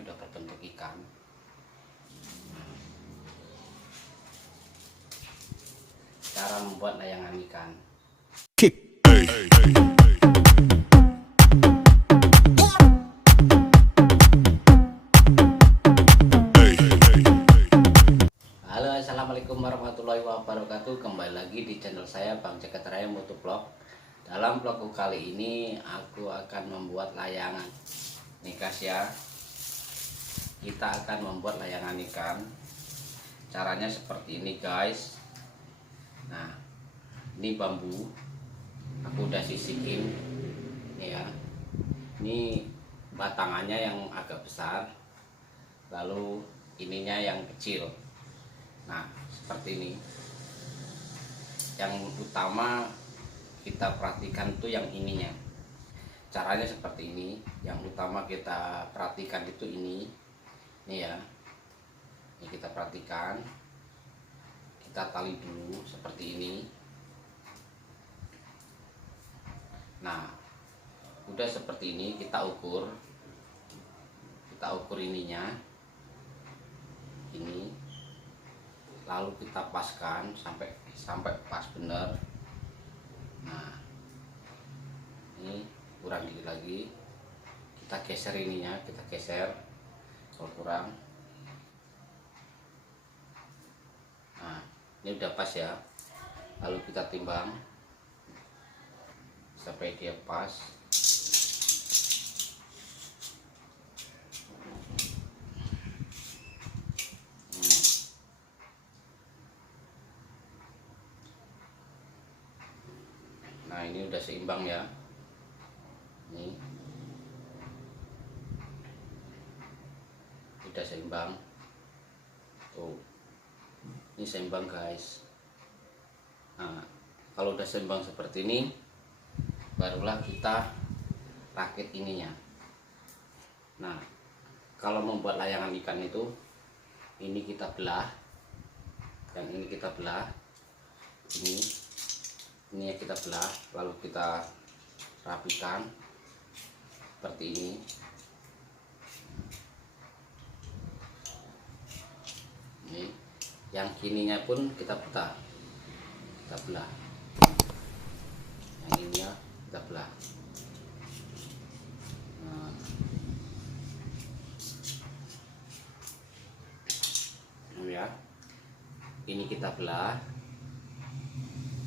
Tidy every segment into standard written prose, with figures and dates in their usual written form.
ini udah berbentuk ikan. Cara membuat layangan ikan. Halo, assalamualaikum warahmatullahi wabarakatuh. Kembali lagi di channel saya Bang Jagat Raya Motovlog. Dalam vlogku kali ini aku akan membuat layangan. Nih guys ya, kita akan membuat layangan ikan. Caranya seperti ini guys. Nah, ini bambu aku udah sisihin nih ya. Ini batangannya yang agak besar, lalu ininya yang kecil. Nah, seperti ini. Yang utama kita perhatikan tuh yang ininya. Caranya seperti ini. Yang utama kita perhatikan itu ini. Nih ya. Ini kita perhatikan. Kita tali dulu seperti ini. Nah, udah seperti ini kita ukur. Kita ukur ininya. Ini. Lalu kita paskan sampai pas benar. Nah, ini kurang dikit lagi, kita geser ininya, kita geser kalau kurang. Nah, ini udah pas ya. Lalu kita timbang sampai dia pas. Nah, ini udah seimbang ya. Ini udah seimbang. Tuh, ini seimbang guys. Nah, kalau udah seimbang seperti ini, barulah kita rakit ininya. Nah, kalau membuat layangan ikan itu, ini kita belah, dan ini kita belah, ini ya kita belah, lalu kita rapikan seperti ini. Ini yang kininya pun kita belah, yang ininya kita belah. Nah, ya, ini kita belah,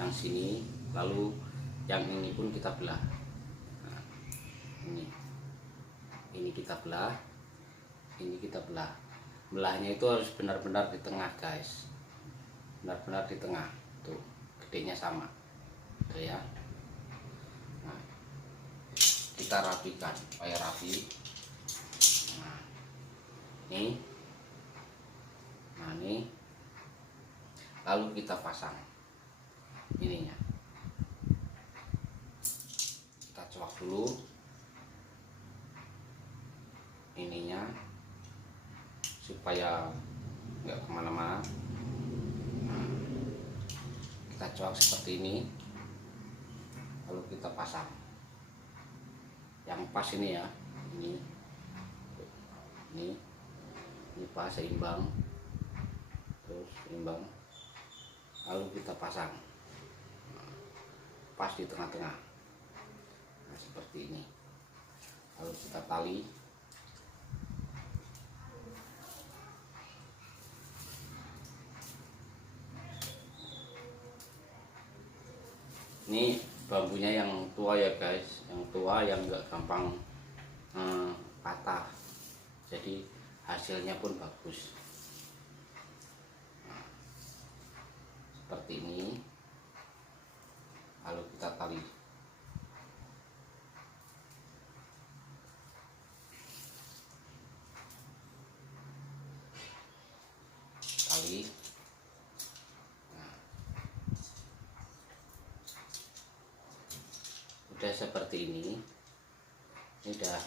yang sini, lalu yang ini pun kita belah. Nah, ini kita belah, ini kita belah. Belahnya itu harus benar-benar di tengah guys, benar-benar di tengah. Tuh, gedenya sama tuh ya. Nah, kita rapikan supaya rapi. Nah, ini lalu kita pasang ininya. Kita colok dulu ininya supaya nggak kemana-mana. Kita colok seperti ini, lalu kita pasang yang pas ini ya. Ini pas, seimbang, terus seimbang, lalu kita pasang pas di tengah-tengah. Nah, seperti ini, lalu kita tali. Ini bambunya yang tua ya guys, yang tua, yang enggak gampang patah, jadi hasilnya pun bagus. Nah, seperti ini, lalu kita tali. Nah, udah seperti ini udah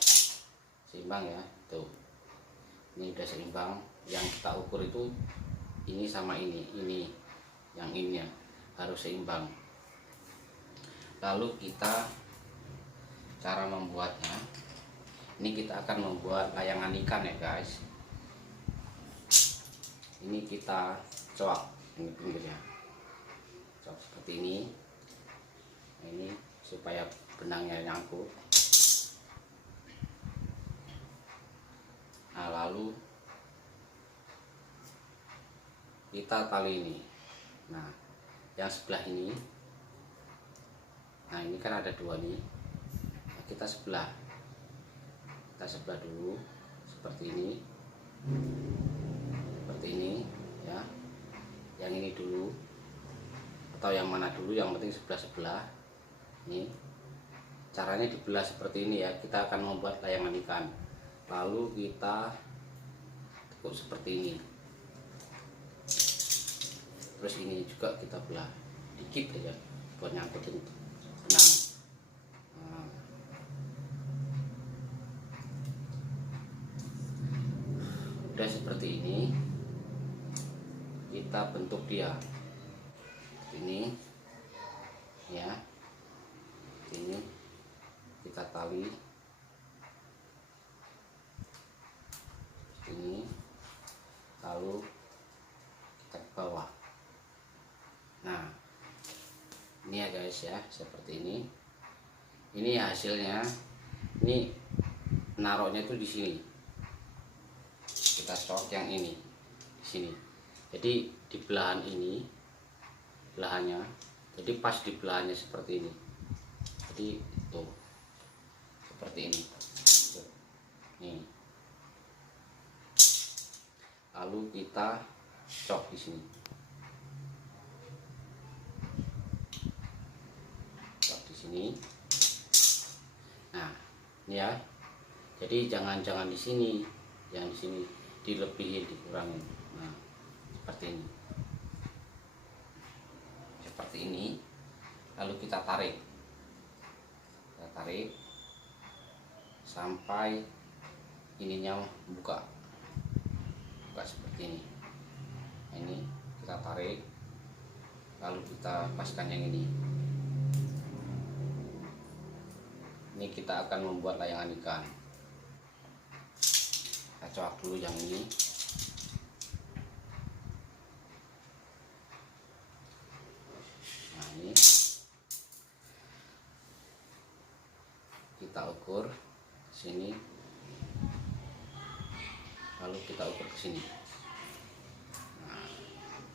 seimbang ya. Tuh, ini udah seimbang. Yang kita ukur itu ini sama ini yang ininya harus seimbang. Lalu kita cara membuatnya, Ini kita akan membuat layangan ikan ya guys. Ini kita coak ini pinggirnya, coak seperti ini. Nah, ini supaya benangnya nyangkut. Nah, lalu kita tali ini. Nah, yang sebelah ini, nah ini kan ada dua nih. Nah, kita sebelah dulu seperti ini, ya. Yang ini dulu atau yang mana dulu, yang penting sebelah ini. Caranya dibelah seperti ini ya. Kita akan membuat layangan ikan, lalu kita tekuk seperti ini, terus ini juga kita belah dikit aja buat nyangkutin benang. Nah, udah seperti ini kita bentuk dia ini ya. Ini kita tali ini, lalu kita ke bawah. Nah, ini ya guys ya, seperti ini. Ini hasilnya. Ini naruhnya itu di sini. Kita cok yang ini di sini. Jadi di belahan ini, belahannya. Jadi pas di belahannya seperti ini. Jadi tuh seperti ini. Tuh. Nih. Lalu kita cok di sini. Cok di sini. Nah, ini ya. Jadi jangan di sini, yang di sini dilebihin, dikurangin. Nah, seperti ini. Seperti ini. Lalu kita tarik. Kita tarik sampai ininya buka seperti ini. Nah, ini kita tarik, lalu kita paskan yang ini. Ini kita akan membuat layangan ikan. Kita coak dulu yang ini. Nah, ini kita ukur sini, lalu kita ukur ke sini. Nah,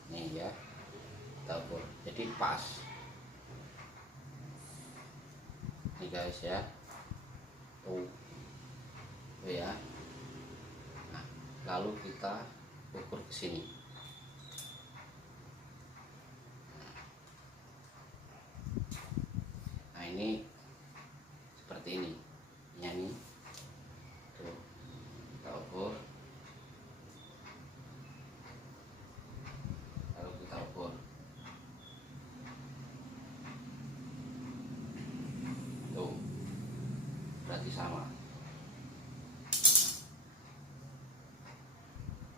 ini ya, kita ukur jadi pas ini guys ya. Tuh ya. Nah, lalu kita ukur ke sini. Nah, ini seperti ini. Ini tuh kita ukur, lalu kita ukur. Tuh berarti sama.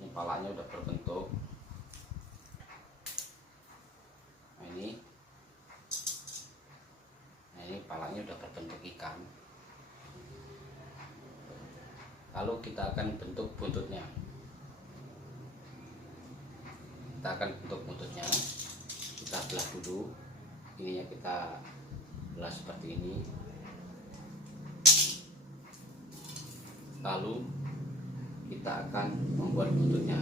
Ini palanya udah berbentuk. Nah, ini palanya udah berbentuk ikan. Lalu kita akan bentuk buntutnya. Kita belah dulu. Ininya kita belah seperti ini. Lalu kita akan membuat buntutnya.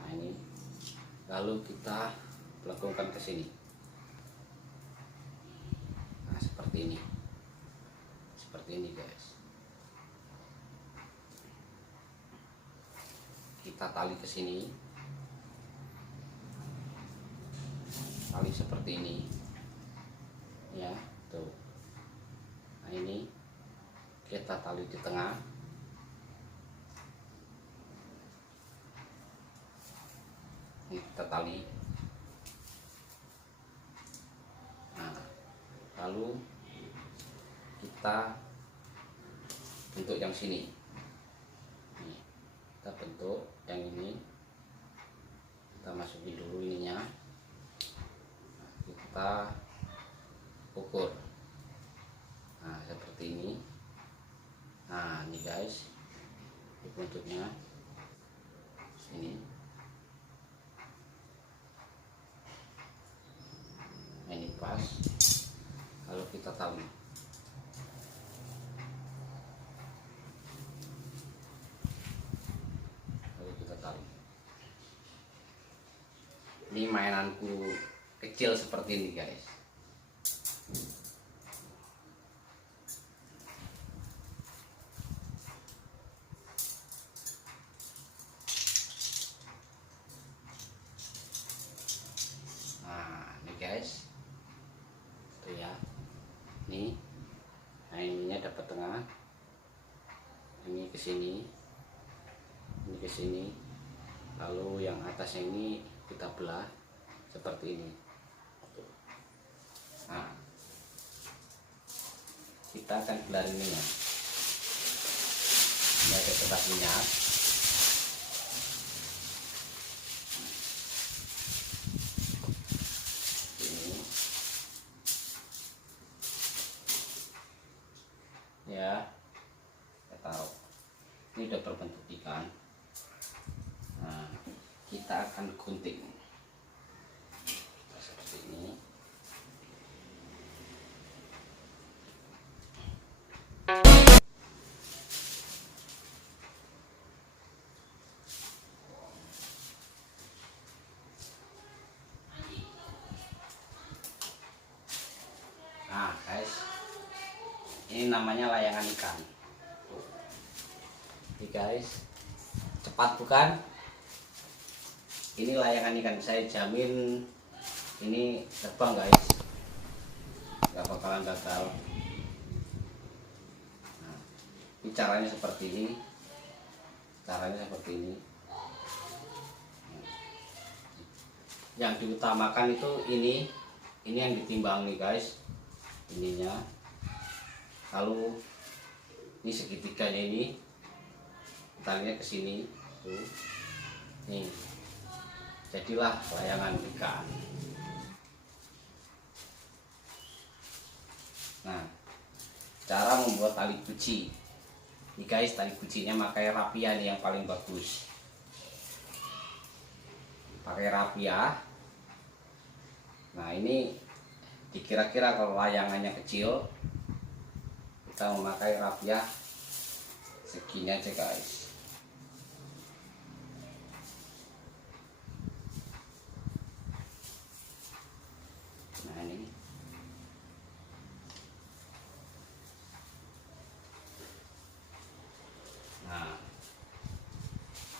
Nah, ini. Lalu kita pelengkungkan ke sini. Nah, seperti ini. Seperti ini guys. Kita tali ke sini. Tali seperti ini. Ya, tuh. Nah, ini kita tali di tengah. Ini kita tali. Nah, lalu kita bentuk yang sini. Nih, kita bentuk yang ini. Kita masukin dulu ininya. Nah, kita ukur. Nah, seperti ini. Nah ini guys, bentuknya ini. Nah, ini pas. Kalau kita tali, ini mainanku kecil seperti ini guys. Nah ini guys, tuh ya, nih. Nah ininya dapat tengah, ini ke sini, ini ke sini, lalu yang atasnya ini kita belah seperti ini. Nah kita akan belah ininya, ini ada kertas minyak. Ini ya, kita taruh. Ini udah berbentuk ikan. Nah kita akan gunting seperti ini. Nah guys, ini namanya layangan ikan. Ini guys, cepat bukan? Ini layangan ikan, saya jamin ini terbang guys, nggak bakalan gagal. Nah, ini caranya seperti ini, caranya seperti ini. Yang diutamakan itu ini yang ditimbang nih guys, ininya. Lalu ini segitiganya ini talinya ke sini tuh, nih jadilah layangan ikan. Nah cara membuat tali guci ini guys, tali gucinya pakai rapia nih yang paling bagus, pakai rapia. Nah ini dikira-kira kalau layangannya kecil kita memakai rapia segini aja guys. Nah ini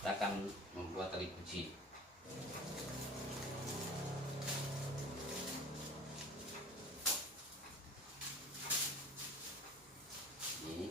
kita akan membuat tali guci. Ini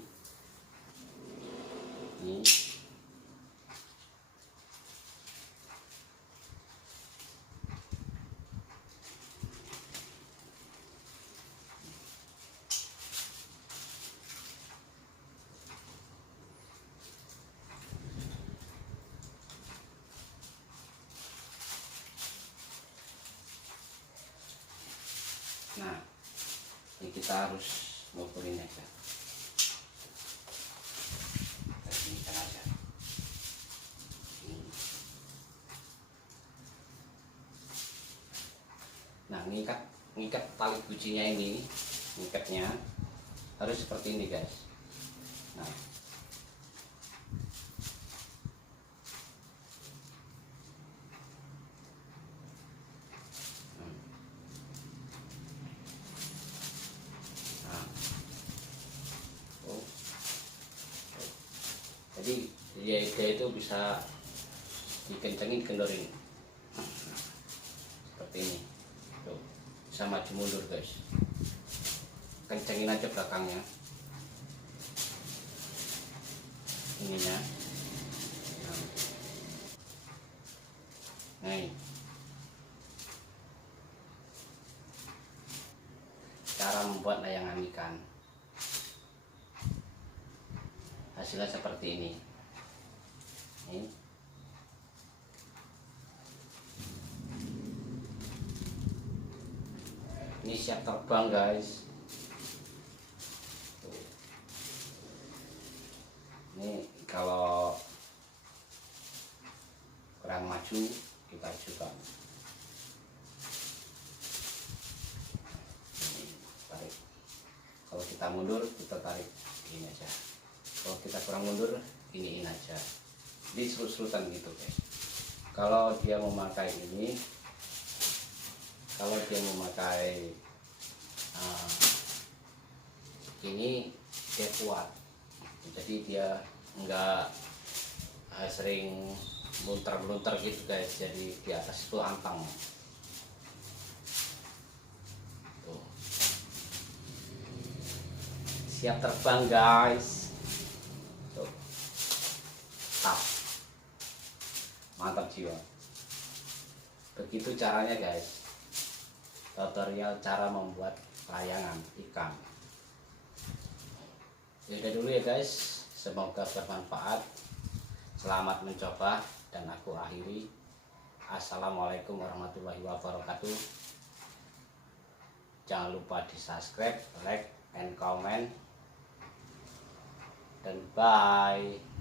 nah ini kita harus ngukurin aja. Aja. Nah ngikat tali gucinya ini, ngikatnya harus seperti ini guys. Nah jadi dia itu bisa dikencengin, kendorin seperti ini tuh, bisa maju mundur guys, kencengin aja belakangnya ininya. Nah ini cara membuat layangan ikan, hasilnya seperti ini. Ini siap terbang guys. Ini kalau kurang maju kita juga tarik. Kalau kita mundur kita tarik ini aja. Kalau kita kurang mundur iniin aja. Jadi serut-serutan gitu guys. Kalau dia memakai ini, kalau dia memakai ini dia kuat, jadi dia enggak sering meluntar-meluntar gitu guys. Jadi di atas itu antang tuh. Siap terbang guys tuh. Tap. Mantap jiwa. Begitu caranya guys, tutorial cara membuat layangan ikan. Yaudah dulu ya guys, semoga bermanfaat. Selamat mencoba dan aku akhiri. Assalamualaikum warahmatullahi wabarakatuh. Jangan lupa di subscribe, like, and comment, dan bye.